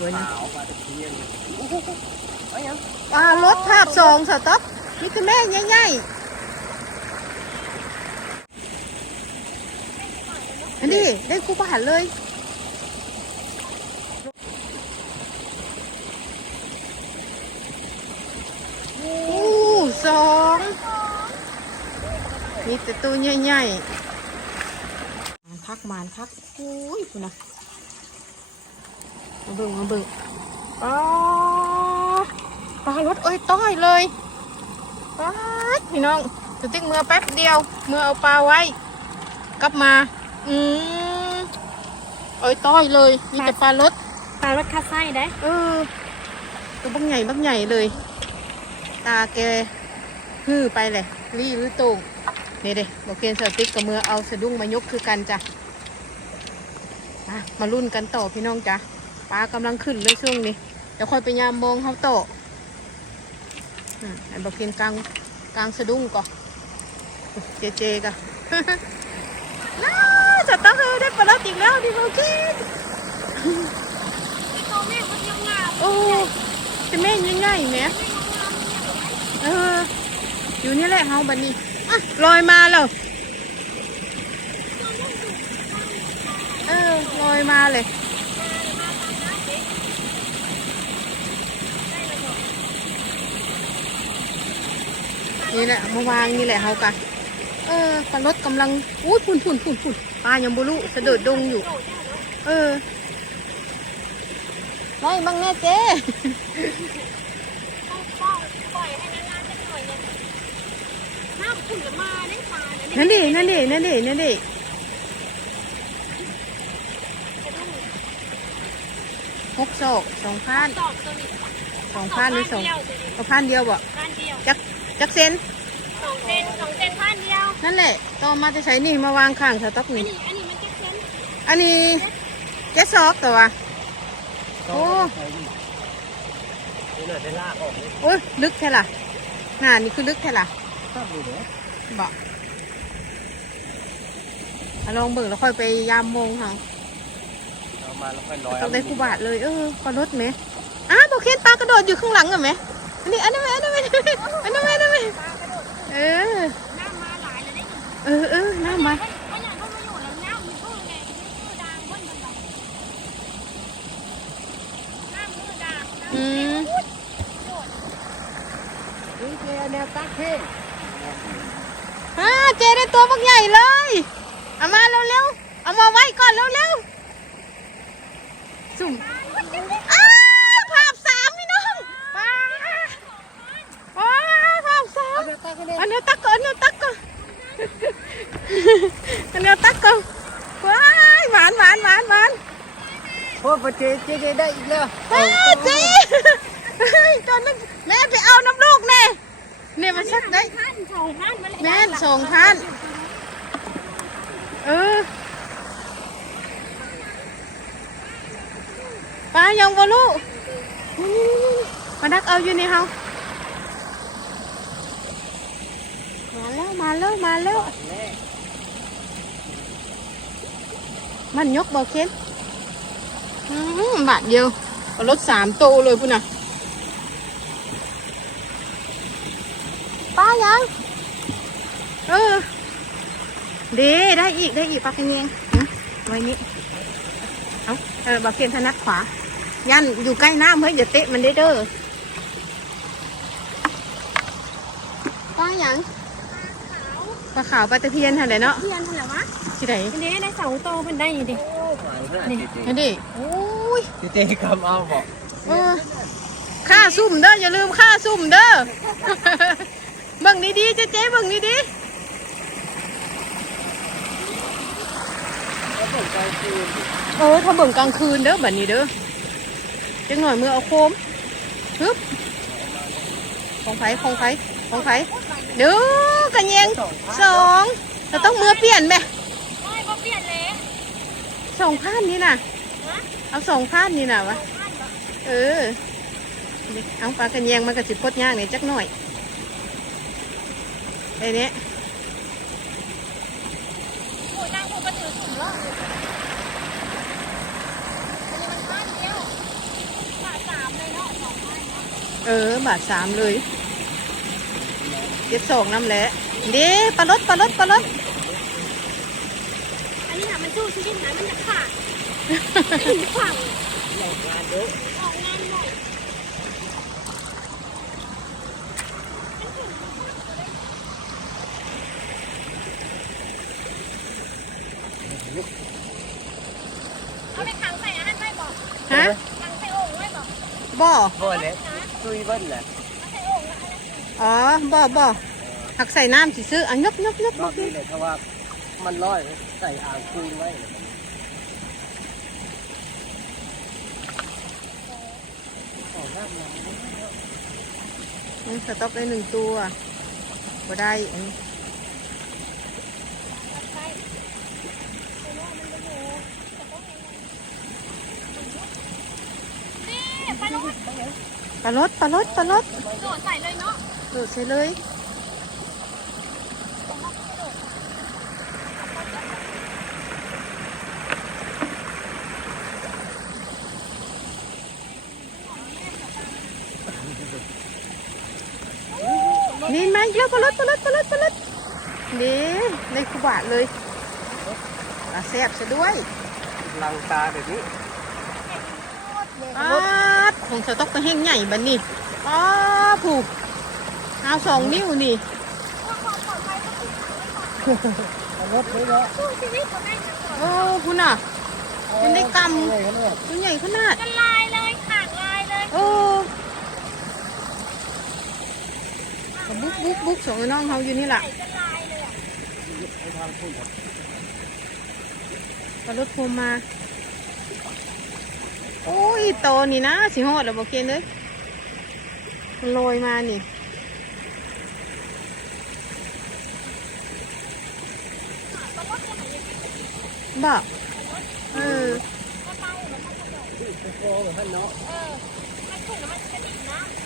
แบบนี้ขาวปลาตะเพียนโอ้โหไปยังปลารถภาพสองสต๊อกนี่คือแม่ใหญ่ๆอันนี้ได้คู่บาทเลยอู้สองมีแต่ตัวใหญ่ๆมานพักมานพักอุ้ยคุณนะ มาเบิ่งมาเบิ่งอ๋อปลารถเอ้ยต้อยเลยปลาดพี่น้องจะติ๊กเมื่อแป๊บเดียว เมื่อเอาปลาไว้ กลับมา อืมเอ้ยต้อยเลย มีแต่ปลารถปลารถคาไส้ได้ เออตัวบักใหญ่บักใหญ่เลย ตาแกฮือไปเลยรีหรือโตงนี่เด้บอกเกณฑ์สติ๊กกับมือเอาสะดุ้งมายกคือกันจ้ะอะมารุ่นกันต่อพี่น้องจ้ะ ปลากำลังขึ้นเลยช่วงนี้เดี๋ยวค่อยไปยามมองเขาโตไอ้บอกเกณฑ์กลางกลางสะดุ้งก่อนเจเจกะน่าจะต้องเออได้ปลาแล้วอีกแล้วดิบอกเกณฑ์ตัวแม่มันยังงามโอ้จะแม่ยังไงแหม่เอออยู่นี่แหละเฮาบันนี้อะลอยมาแล้วเออลอยมาเลย นี่แหละมาวางนี่แหละเฮากันเออปลารถกำลังอุ้ยพุ่นพุ่นพุ่นพุ่นปลายังบุรุสะดุดดงอยู่ เออไม่บังแน่เจ๊ปล่อยให้นานๆสักหน่อยเนี่ยน้ำขุ่นละมาได้ปลาเนี่ยนั่นดินั่นดินั่นดินั่นดิหกศอกสองพันตอกตัวนี้สองพันหรือสองเดียวตัวนี้สองพันเดียวบ่พันเดียวจัก จักเซนสองเซนสองเซนพันเดียว นั่นแหละ ต่อมาจะใช้นี่มาวางข้างสต๊อกอันนี่นี้อันนี้มันจะเซนอันนี้เจ็ดซอกตัววะโอ้นี่เลยได้ลากออกเลยโอ้ยลึกแค่ล่ะน่านี่คือลึกแค่ล่ะชอบดูเด้อบ่อะลองเบิ่งแล้วค่อยไปยามโมงค่ะเอามาแล้วค่อยลอยต้องได้คู่บาทเลยเออปลารถไหมอ้าวบอกเคนปลากระโดดอยู่ข้างหลังเหรอไหม อันนี้อันนั้นไหมอันนั้นไหมอันนั้นไหมอันนั้นไหมปลากระโดดเออน้ำมาหลายเลยได้เออเออน้ามาเพราะอย่างเขามาอยู่แล้วน้ำมีพึ่งไงมือดางพ่นกันไปน้ำมือดางน้ำอืมนี่เจแนวตักเท่อ่าเจได้ตัวบักใหญ่เลยเอามาเร็วๆเอามาไว้ก่อนเร็วๆสุ่มอ้าภาพสามพี่น้องว้าว้าภาพสาม เอาแนวตักให้ได้ อันนี้ตักก่อนอันนี้ตักก่อนอันนี้ตักก่อนว้ายหวานหวานหวานหวาน โอ้ ปเจเจเจได้อีกแล้วว้าเจ๊เฮ้ยตอนนั้นแม่ไปเอาน้ำลูกแน่เนี่ยมันชักได้พันสองพันมาเลยแม่นสองพันเออปลายังบ่ลูกมาดักเอาอยู่ในเฮามาแล้วมาแล้วมาแล้วมันยกบ่เค้นอืม บาทเดียวเอารถสามโตวเลยพุ่นน่ะป้ายัง เออดีได้อีกได้อีกปลากระเยงหึไว้นี้เอาเออบาเพียนถนัดขวา ยันอยู่ใกล้น้ำเฮ้ยอย่าเตะมันได้เด้อป้ายังปลาขาวปลาตะเพียนเท่าไหร่เนาะเพียนเท่าไหร่วะที่ไหนอันนี้ได้สองโตเป็นได้อยู่ดิ นี่นี่ดิโอ้ยเจเจกำเอาบอกเออค่าซุ่มเด้ออย่าลืมค่าซุ่มเด้อเบิ่งดีๆเจ๊เจ๊เบิ่งดีแล้วผมใจคืนๆเออถ้าเบิ่งกลางคืนเด้อแบบนี้เด้อจังหน่อยมือเอาโคมฮึบของไผของไผของไผเด้อกระเยงสองเราต้องมือเปลี่ยนไหมไม่ก็เปลี่ยนเลย สองพันนี่น่ะ เอาสองพันนี่น่ะวะ เออนี่เอาปลากระเยงมันกระสิบพดย่างเนี่ยจักหน่อยไอ้เนี้ยโอ้ยนางถูกกระถือถุงแล้วอันนี้มันพันเดียวเออบาทสามเลยเจ็ดสองน้ำแหละเด้ปลาลดปลาลดปลาลด อันนี้นะมันสู้ชีวิตนะมันจะขาดถึงฝั่งหลอกงานเยออกงานหน่อยเอาไปขังใส่อาหารไว้บอกฮะขังใส่โอ่งไว้บอกบ่อบ่เลยซุยเบิ้ลแหละเอาใส่โอ่งแล้วอ๋อบ่บ่หักใส่น้ำสิซื้ออะยกยกยกรอบนี้เลยเพราะว่า มันร้อยใส่อ่างคูนไว้น้ามามันสต็อกได้หนึ่งตัวก็ได้อันนี้ใส่เองนี่ปลาโน้ตปลาลดปลาลดปลาลดโดดใส่เลยเนาะโดดใส่เลย นี่ไหมเยอะปลาลดปลาลดปลาลดปลาลดนี่ในขว บาทเลยปลาแซ่บซะด้วยลังตาแบบนี้อาดของสต๊อกก็แห้งใหญ่บันนี่อ้าผูกเอาสองนิ้วนี่ว่าความปลอดภัยก็คือเอารถเลยเนาะสู้ชีวิตของแม่จะก่อนโอ้คุณอะเป็นได้กำเลยเขาเนี่ยตัวใหญ่ขนาดกันลายเลยขางลายเลยโอ้ก็บุ๊กบุ๊กบุ๊กสองไอ้น้องเขาอยู่นี่แหละ ใส่กันลายเลยอะให้ทางพูดครับรถโคมมา โอ้ยโตนี่นะสิหอดแล้วบอกเกนเลยมันโรยมานี่บอกเอเนาะเอมันขึ้นแล้วมันกระดิ่งน้ำ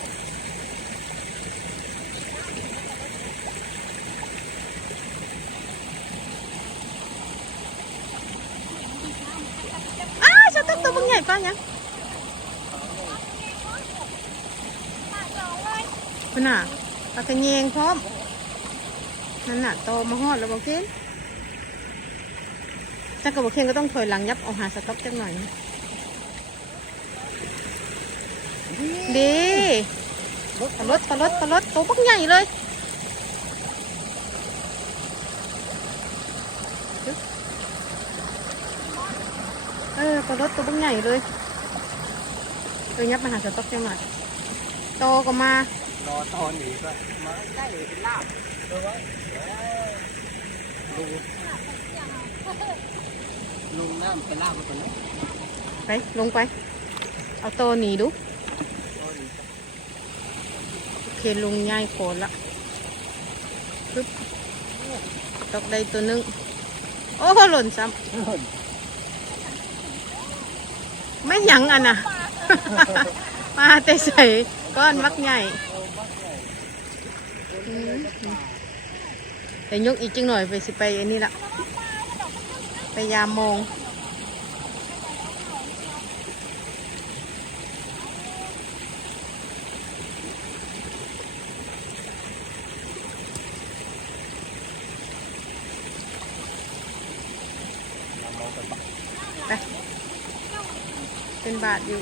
อ้าวสต๊อกตัวบังใหญ่ป้ายังปากหลองเลยคุณน่ะปลากระเยงพร้อมนั่นน่ะโตมาหอดแล้วบอกเกนถ้ากับบอกเคนก็ต้องถอยหลังยับเอาหาสต๊อกจังหน่อยดีปลารถปลารถปลารถตัวบักใหญ่เลย เออปลารถตัวบักใหญ่เลยเออยับมาหาสต๊อกจังหน่อยโตก็มารอตอนนี้ก็มาใกล้เป็นลาบเออไว้ลุงลุงน้ำเป็นลาบมาคนนี้ไปลงไป เอาโตหนีดูโอเคลุงง่ายโคนละปึ๊บตกได้ตัวหนึง โอ้หล่นซ้ำ ไม่หยังอะนะมาแต่ใส่ก้อนมักใหญ่แต่ยกอีกจังหน่อยไปสิไปอันนี้ละไปยามมองไป เป็นบาทอยู่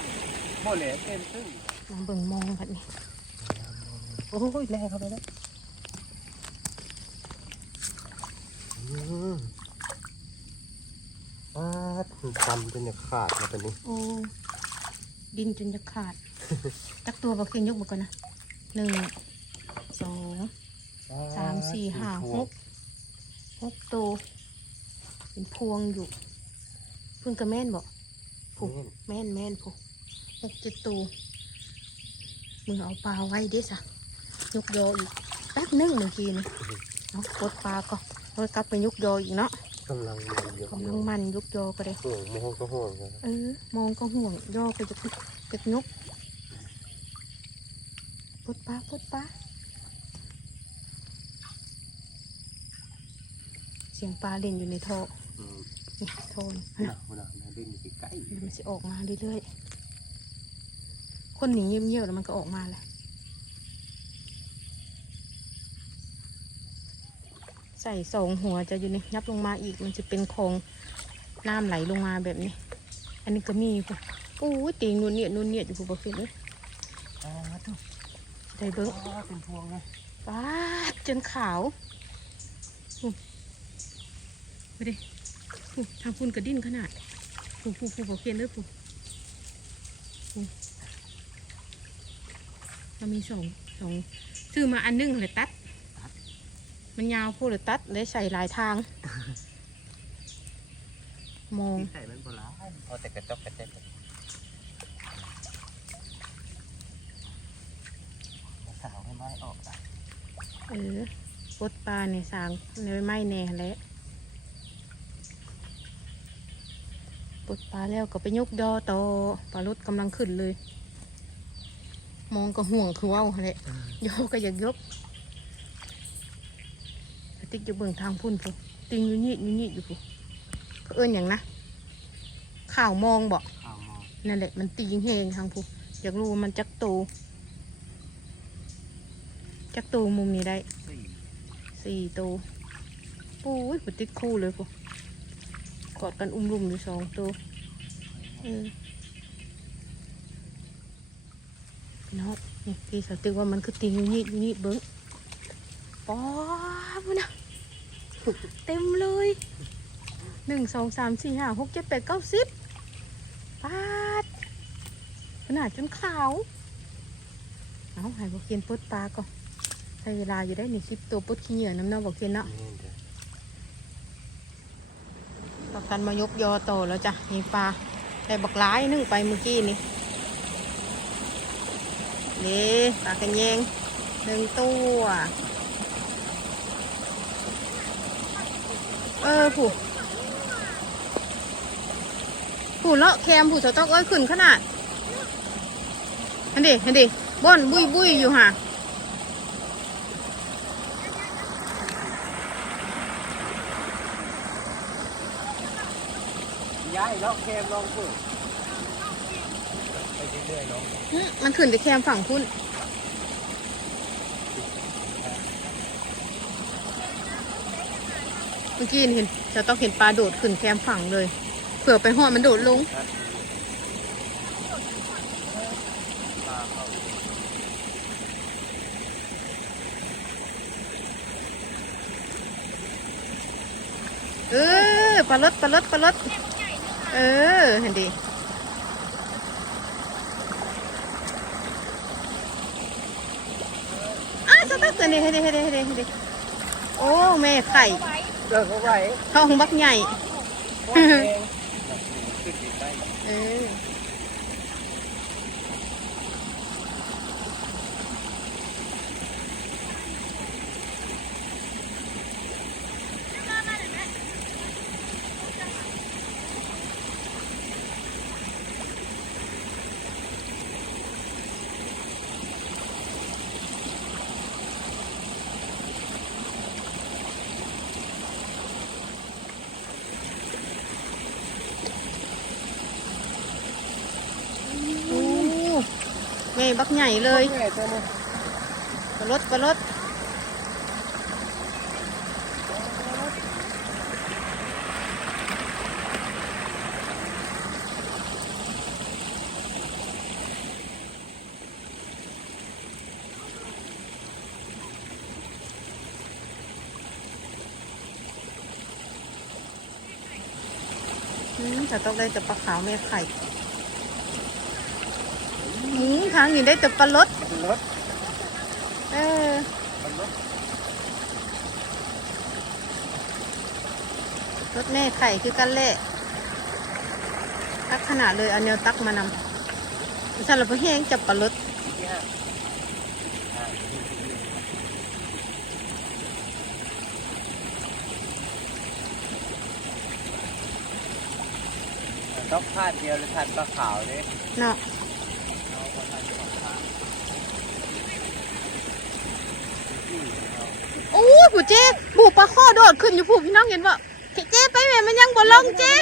โมเหลเต็มซึ่งมองเบิ่งมองแบบนี้โอ้ยแรงเข้าไปแล้วอ่าถูกทำเป็นอย่างขาดมาเป็นนี้โอ้ดินจนจะขาดจักตัวบอกเคียงยกมาก่อนนะหนึ่งสองสามสี่ห้าหกหกตัวเป็นพวงอยู่ เพิ่งกระแม่นบอก ผูกแม่นแม่นผูกหกเจ็ดตัวมึงเอาปลาไว้ดิสะยกโยออีกแป๊บนึงเมื่อกี้นี่เอากดปลาก่อนแล้วกลับไปยกโยออีกเนาะกำลังมันอยู่กำลังมันยกโยอก็ได้ห่วงมองก็ห่วงนะเออมองก็ห่วงย่อก็จะจะนกปลดปลาปลดปลาเสียงปลาเล่นอยู่ในท่อ โทนมันจะออกมาเรื่อยๆ คนหนีเงียบๆแล้วมันก็ออกมาแหละใส่สองหัวจะอยู่ในยับลงมาอีก มันจะเป็นคงน้ำไหลลงมาแบบนี้ อันนี้ก็มีค่ะปูตีนุ่นเนี่ยนุ่นเนี่ยอยู่บนฟินเลยได้เบิ้งเป็นพวงเลยป้าจนขาวไปดิ ทางพุ่นกระดิ้นขนาดปุ๊บปุ๊บปุ๊บบอกเคียนเลยปุ๊บอืมเรามีสองสองซื้อมาอันหนึงเลยตัด มันยาวพูดเลยตัดเลยใส่หลายทาง มองใส่มันโบราณเอาแต่กระจกกระเจ็ดสาวให้ไม้ออกอะเออปดปลาเนี่ยสางในไม้แน่แหล้ว ปดปลาแล้วก็ไปยกยอต่อปลารถกำลังขึ้นเลย มองก็ห่วงคือเว่าวแหละยอก็อยากยกกระติกอยู่เบิ่งทางพุ่นพูติงอยู่นี่อยู่นี่อยู่พูก็เอิ้นอย่างนะข่าวมองบอกข้าวมองนั่นแหละมันตีเฮงทางพูอยากรู้ว่ามันจักโตจักโตมุมนี้ได้สี่สี่ตัวปุ้ยกูติดคู่เลยกู กอดกันอุ้มรุมอยู่สองตัวเออพี่น้องนี่พี่สาวตึกว่ามันคือติงอยู่นี่อยู่นี่เบิ้งป๊อบุนะเต็มเลยหนึ่งสองสามสี่ห้าหกเจ็ดแปดเก้าสิบปาดขนาดจนขาวเอาหายบอกเคียนปดปลาก่อนใช้เวลาอยู่ได้ในคลิปตัวปดขี้เหยื่อน้ำเน่าบอกเคียนเนาะ ประกันมายกยอโตแล้วจ้ะมีปลาได้บักร้ายนึ่งไปเมื่อกี้นี่นี่ปลากระแยงหนึ่งตัวเออผู้ผู้เลาะแคมผู้สต๊อกเอ้ยขึ้นขนาดอันดิอันดิบ่อนบุยบุยอยู่ห่ะ ย้ายแคมลองพูดไปเรื่อยๆเนาะหึมันขึ้นไปแคมฝั่งคุณเมื่อกี้เห็นจะต้องเห็นปลาโดดขึ้นแคมฝั่งเลยเผื่อไปหอดมันโดดลงปลาเข้าเออปลาลดปลาลดปลาลด เออ เห็นดิอ้าวจะตักตัวนี้ให้ดิให้ดิให้ดิให้ดิโอ้แม่ไข่ เดินเข้าไปท้องบักใหญ่โอ้ยแดงขึ้นใกล้เออ โอ้แม่บักใหญ่เลยแม่ตัวนี้ปลาลดปลาลดอืมจะต้องได้แต่ปลาขาวแม่ไข่ อืมทางนี้ได้แต่ปลาลดเป็นรถเออเป็นรถรถแม่ไข่คือกันแหละตักขนาดเลยเอาแนวตักมานำฉันเราไปแห้งจับปลารถที่ห้าอ่าต้องพาดเดียวเลยทันปลาขาวเนี่ยเนาะ เอาคนทันปลาขาวที่เอา โอ้ยผู้เจ๊ผูปลาข้อ โดดขึ้นอยู่ผูพี่น้องเห็นว่าเจ๊ไปแม่มันยังบ่ลงเจ๊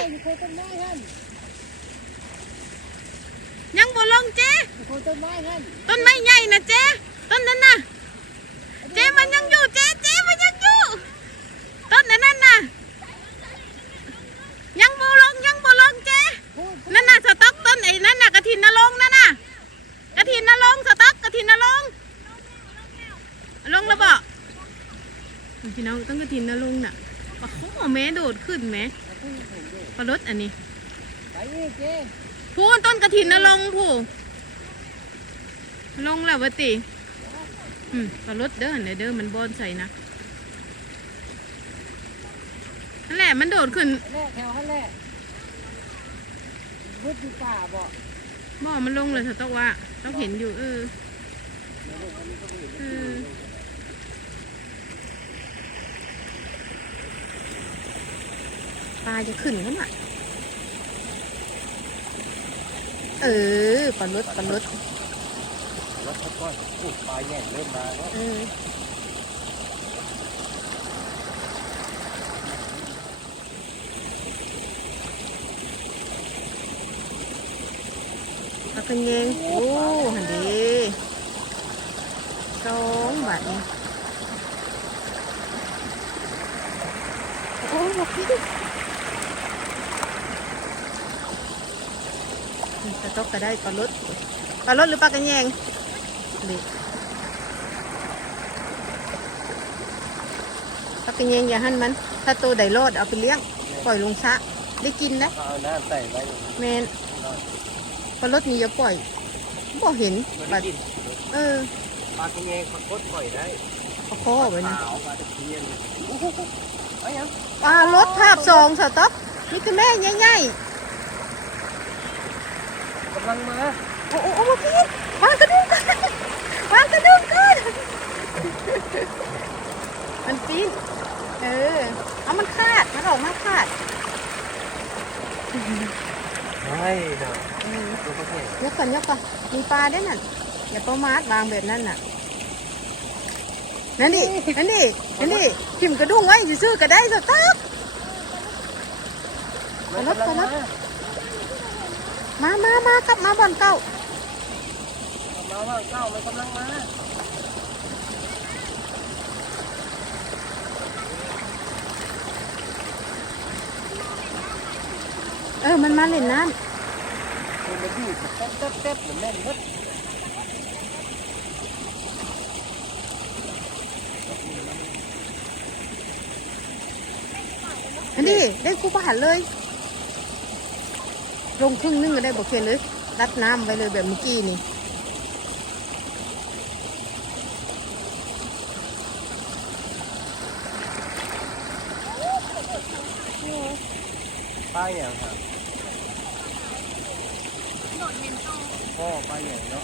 ยังบ่ลงเจ๊ต้นไม้ใหญ่นะเจ๊ต้นนั้นน่ะเจ๊มันยังอยู่เจ๊เจ๊มันยังอยู่ พี่น้องต้องกระถินนะลุงน่ะปลาโคแม่โดดขึ้นแม่ปลารถอันนี้ไปอีกเจ๊พูนต้นกระถินนะลงผู้ลงแล้ววะติอืมปลารถเด้อเด้อเด้อมันบอนใส่นะนั่นแหละมันโดดขึ้นแรกแถวให้แรกพุทธิป่าบ่บ่อมันลงเลยเถอะต้องว่าต้องเห็นอยู่เออเออ ปลาจะขึ้นกันอะ เออปลารถปลารถรถค่อยๆพูดปลายแย่งเริ่มมาแล้วเออปลากระเยงโอ้หันดีสองบาทนี่โอ้บอ กพี่ดิปลาตกก็ได้ปลารถปลารถหรือปลากระแยงดิปลากระแยงอย่าหั่นมัน ถ้าตัวใดรอดเอาไปเลี้ยง ปล่อยลงชะได้กินนะเอาน้ำใส่ไว้แมนปลารถนี่อย่าปล่อยบ่เห็นมันปลากินเออปลากระเงงปลาโคตรปล่อยได้เอาคอไว้นะขาวปลาตะเพียนโอ้โหไปยังปลารถภาพสองสต๊อกนี่คือแม่ใหญ่กำลังมาๆโอ้โอ้โอ้พี่วางกระดุมกันวางกระดุมกันมันปีนเออเอามันขาดมันออกมาขาดใช่เนาะเออตัวเขาแก่ยกก่อนยกก่อนมีปลาได้วยนั่นอย่าประมาทวางแบบนั้นน่ะนั่นดินั่นดินั่นดิทิมกระดุงไว้ซื้อๆก็ได้สต๊อกมันรถกำลังรถ มา มา มากลับมาบ่อนเก่า มาว่าเก้ามันกำลังมาเออ มันมาเล่นน้มันมาอยู่แต๊บแต๊บแต๊บเหมือนแม่นมดำอันนี้ได้คู่ประหารเลย ลงครึ่งนึงก็ได้บอกเขียนเลยรัดน้ำไปเลยแบบเมื่อกี้นี่ปลาอย่างครับพ่อปลาอย่างเนาะ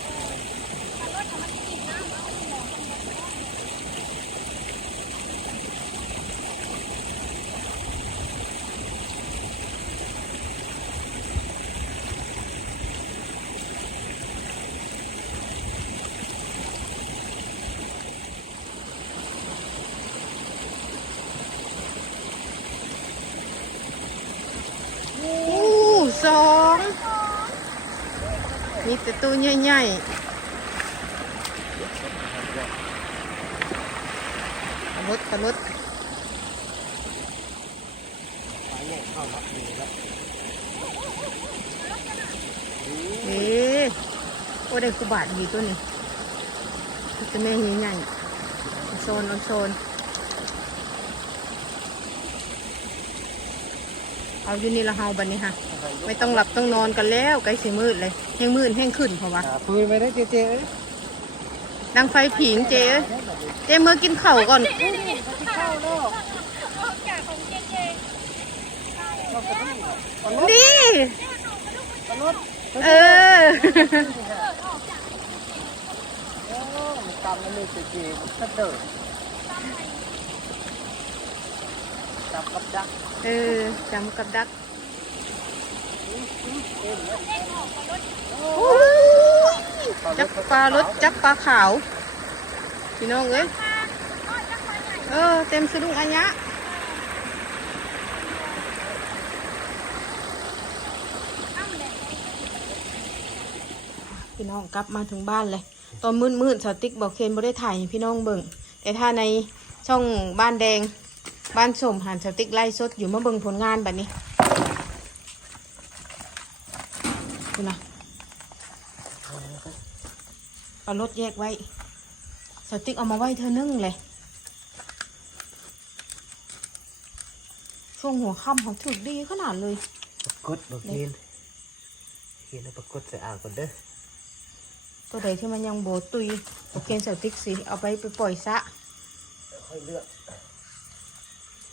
อู้สอง มีแต่ตัวใหญ่ๆปลารถปลารถปลาอย่เข้ารับดีแล้วเอ๊ะโอ้ได้กูบาทดีตัวนี้มีแต่แม่ใหญ่ๆโซนโซนเอาอยู่นี่ละเฮาบันนี้ค่ะ ไม่ต้องหลับต้องนอนกันแล้วใกล้สิมืดเลย แห้งมืดแห้งขึ้นเพราะว่าหาปืนไปได้เจ๊เจ๊เอ้ยดังไฟผิงเจ๊เอ้ยเจ๊มือกินข้าวก่อนเข้าเนาะออกจากของเจ๊ๆเราจะต้องปลาลดนี่ปลาลดเออโอ้มันตำมันเลยเจ๊เจ๊มันก็เดินจับกับดัก เออจำกับดัก เอ็นแล้ว โอ้ย จับปลารถจับปลาขาว พี่น้องเอ้ยเออ เต็มสะดุ้งอันยะพี่น้องกลับมาถึงบ้านเลย ตอนมืดๆสาวติ๊กบอกเคนบ่ได้ถ่ายพี่น้องเบิ่ง แต่ถ้าในช่องบ้านแดง บ้านสมหานสติ๊กไล่สดอยู่มาเบิ่งผลงานแบบนี้ ดูนะเอารถแยกไว้สาวติ๊กเอามาไว้เธอนึ่งเลย ช่วงหัวค่ำของถึกดีขนาดเลยปรากฏบอกเห็นเห็นแล้วปรากฏใส่อ่างก่อนเด้อตัวใดที่มันยังโบตุยโอเคเสาติ๊กสิเอาไปไปปล่อยซะค่อยเลือก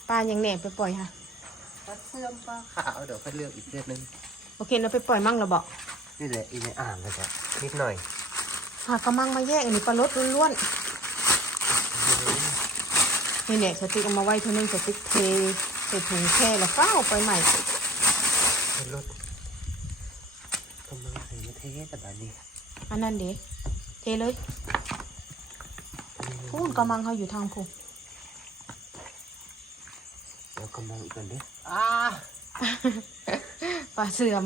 ปลายังแหน่ไปปล่อยค่ะปลาเสื่อมปลาขาวเดี๋ยวค่อยเลือกอีกเลือกหนึง โอเคเราไปปล่อยมั่งเราบอกนี่แหละอีในอ่างก็จะนิดหน่อยหากระมังมาแยกอันนี้ปลาลดล้วนๆนี่แหละสติ๊กเอามาไว้เท่านึงสติ๊กเทใส่ถุงแช่แล้วเฝ้าไปใหม่ให้รถกำลังใส่มาเทแต่แบบนี้อันนั้นเด็เทเลยพูดกระมังเขาอยู่ทางพูเดี๋ยวกำลังอีกก่อนเด้ออ่า ปลาเสื่อม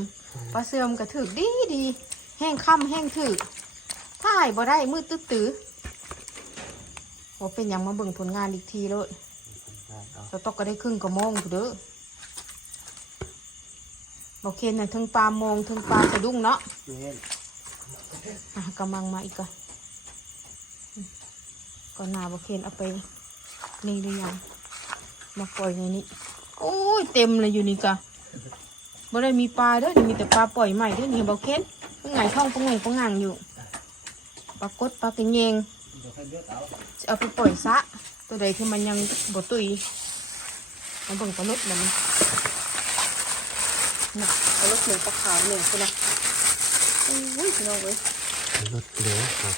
ปลาเสื่อมกระถึกดีดีแห้งค่ำแห้งถึกถ่ายบ่ได้มืดตื้อตื้อว่าเป็นหยังมาเบิ่งผลงานอีกทีเลยเอาเราตกก็ได้ครึ่งกระโมงพู้นเด้อบอกเคนน่ะถึงปลาโมงถึงปลาสะดุ้งเนาะเล่นอะกำลังมาอีกก่อนอืมก่อนหน้าบอกเคนเอาไปนี่หรือยังมาปล่อยในนี้โอ้ยเต็มเลยอยู่นี่กะ บ่ได้มีปลาเด้อนี่มีแต่ปลาปล่อยใหม่เด้อนี่บอกเคนเพิ่งไงท่องเพิ่งไงเพิ่งงางอยู่ปลากดปลากระเยงเดี๋ยวค่อยเลือกเอาจะเอาไปปล่อยซะตัวใดที่มันยังบดตุยมาเบิ่งปลาลดมันนี่น่ะปลาลดหนึ่งปลาขาวหนึ่งใช่ไหมอุ้ยพี่น้องเว้ยรถเหลือครับ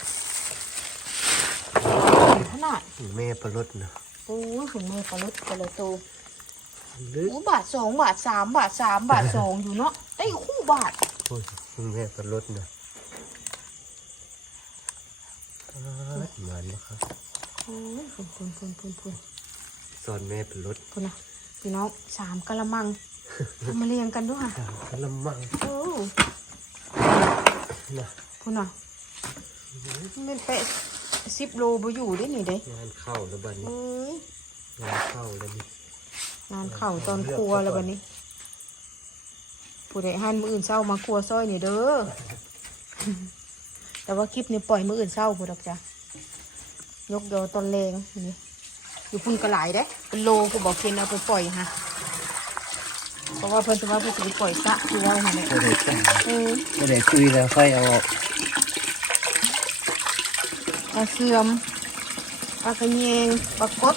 ขนาดแม่ปลารถนะโอ้ยขุนมือปลาลดปลาโต ลึกโอ้บาทสองบาทสามบาทสามบาทสองอยู่เนาะได้คู่บาทโอ้ยแม่ปลารถนะปาดเหมือนนะครับโอ้ยคุณคุณคุณคุณคุณสอนแม่ปลารถคุณนะพี่น้องสามกะละมังเอามาเรียงกันด้วยตามกระมังโอ้นะคุณน่ะมันเป๊ะสิบโลบ่อยู่ได้นี่เด้งานเข้าแล้วบัดนี้เอ้ยงานเข้าแล้วนี่ งานเข่าตอนครัวแล้วบัดนี้ ผู้ใดหันมืออื่นเศร้ามาครัวซอยนี่เด้อ แต่ว่าคลิปนี้ปล่อยมืออื่นเศร้าผู้ดอกจ้ะยกยอตอนแรงนี่อยู่พุ่นกระหลายเด้เป็นโลผู้บอกเคนเอาไปปล่อยฮะเพราะว่าเพิ่นจะว่าเพิ่นจะไปปล่อยซะคือว่าหั่นแหละก็เลยแต่งเออก็เลยคุยแล้วค่อยเอาออกปลาเสื่อมปลากระเยงปลากด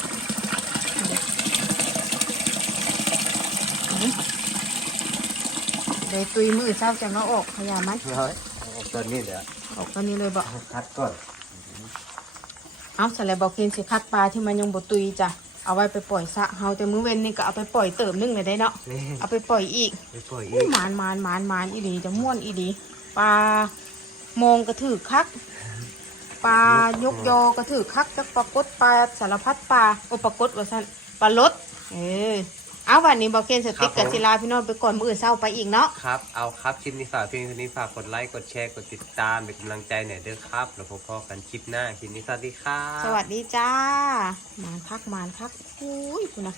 เดี๋ยวตุยมือเศร้าจะมาออกพยายามมันน้อยเอาออกตอนนี้เดี๋ยวออกตอนนี้เลยบอกเอาคัดก่อนเอาสลับบอกกินสิคัดปลาที่มันยังบตุยจ้ะเอาไว้ไปปล่อยสระเฮาแต่มื้อเว้นนี่ก็เอาไปปล่อยเติมนึงเลยได้เนาะนี่เอาไปปล่อยอีกไปปล่อยอีอู้กหมานหมานหมานหมานอีดีจะม่วนอีดีปลาโมงกระถือคักปลายกยอกระถือคักจักปลากดปลาสารพัดปลาโอปลากดว่าสั้นปลาลดเออ เอาวันนี้บอกเกนสติ๊กกับศิลาพี่น้องไปก่อนมื้ออื่นเช้าไปอีกเนาะครับเอาครับคลิปนี้ฝากเพียงเท่านี้ฝากกดไลค์กดแชร์กดติดตามเป็นกำลังใจหน่อยเด้อครับแล้วพบกันคลิปหน้าคลิปนี้สวัสดีครับสวัสดีจ้าหมานคักหมานคักอุ้ยคุณนะ